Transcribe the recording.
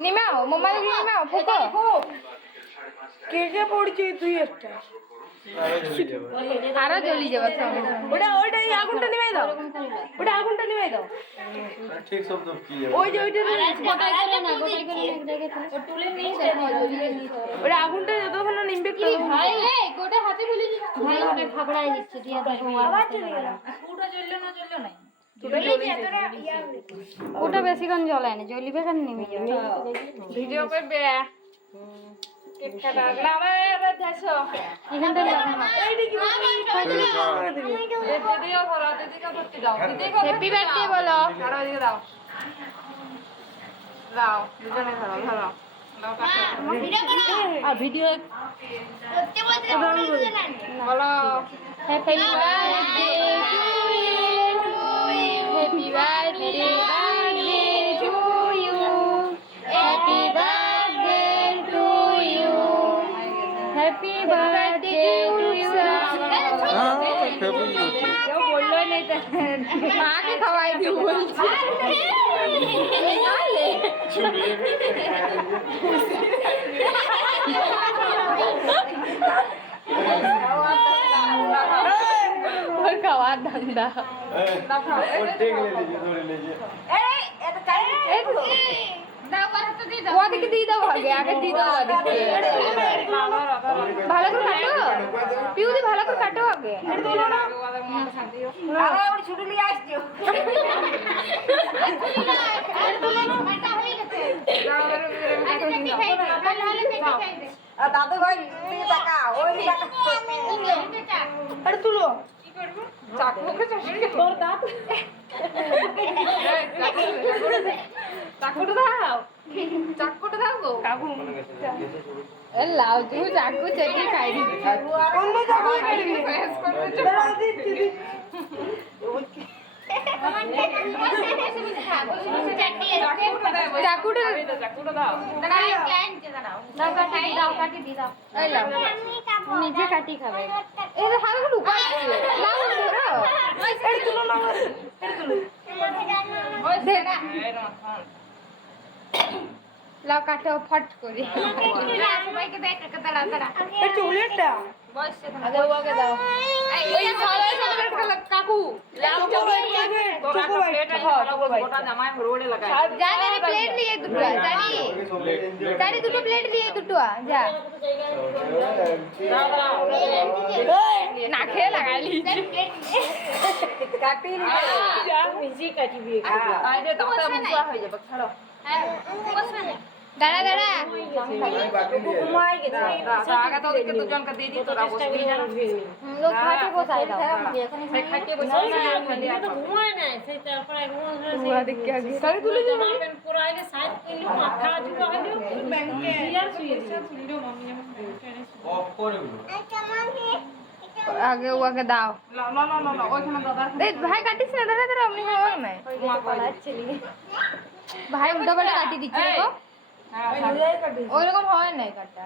নিমাও mobile নিমাও Foucault কে কে পড়ছে তুই একটা আরো জ্বলি যাবে ওটা এই আগুনটা নিভাই দাও ওটা আগুনটা নিভাই দাও ঠিক সব তো কি ওই যে ওইটা ওটা আগুনটা যতক্ষণ না নিমবে কি ভাই এই গোটা হাতে বলি ভাই ওটা খাবড়াই দিচ্ছে দিয়া দেখো আবার চলে গেল পুরো জ্বললো না ওটা বেশিক্ষণ জ্বলে না জ্বলিবে কেন নেমে যাবে ভিডিও করবে কেটটা লাগলা আবার যাইছো এখানটা দিদিও ধরো দিদিকে ধরতে দাও দিদিকে হ্যাপি বার্থডে বলো ধরো দিদিকে দাও দাও দুজনে ধরো আর ভিডিও বলো happy birthday happy birthday to you happy birthday to you happy birthday to you কেউ বললোই নেই মাকে খাওয়াই দিও বলছি ওর খাওয়ার ধান্দা ওদিকে দিয়ে দাও আগে দিয়ে দাও ওদিকে ভালো করে কাটো পিউদি ভালো করে কাটো আগে দাদু ভাই টাকা ওই টাকা তুলো কি করবো চাকুকে তোর দাঁত চাকুটা দাও চাকুটা দাও গো কাকু লাউ তু চাকু চেটি খাই দি অন্য চাকু খাইবি ফেস করবে দাও দিচ্ছি চাকুটা দাও নিজে কাটি খাবে এই হালকা লুকাই লাউ লাউ কাটো ফট করে সবাইকে দেখ তাড়া তাড়া চুলেরটা আগে ওকে দাও ওই সবাই সবার কাকু লাউ গোটা জামাই রোডে লাগায় জানি প্লেট নিয়ে দুটো জানি দুটো প্লেট নিয়ে দুটো যা না খেয়ে লাগাইলি কাটি মিজি কাটিবি আইরে দাঁতা মুসা হয়ে যাবে ছাড়ো দাঁড়া দাঁড়া ঘুমাই গেছে আগে তো ওদেরকে দুজনকে দিয়ে দিত তোরা বসবি না লোক খাটে বসাই দাও সেই খাটিয়ে বসে না তো ঘুমায় না সেই তারপরে ঘুমা দেখে আগে তারে তুলে যাবে পুরাইলে সাইড কইলো মাথা জুড়ে হলো ব্যাংকে ইয়ার শুয়ে ছিল মাম্মি যেমন অফ করে আগে ওকে দাও না ওইখানে দাদার এই ভাই কাটিস না দাঁড়া দাঁড়া আপনি হবে না ভাই উল্টা পাল্টা কাটি দিচ্ছে দেখো ওইরকম হয় না কাটা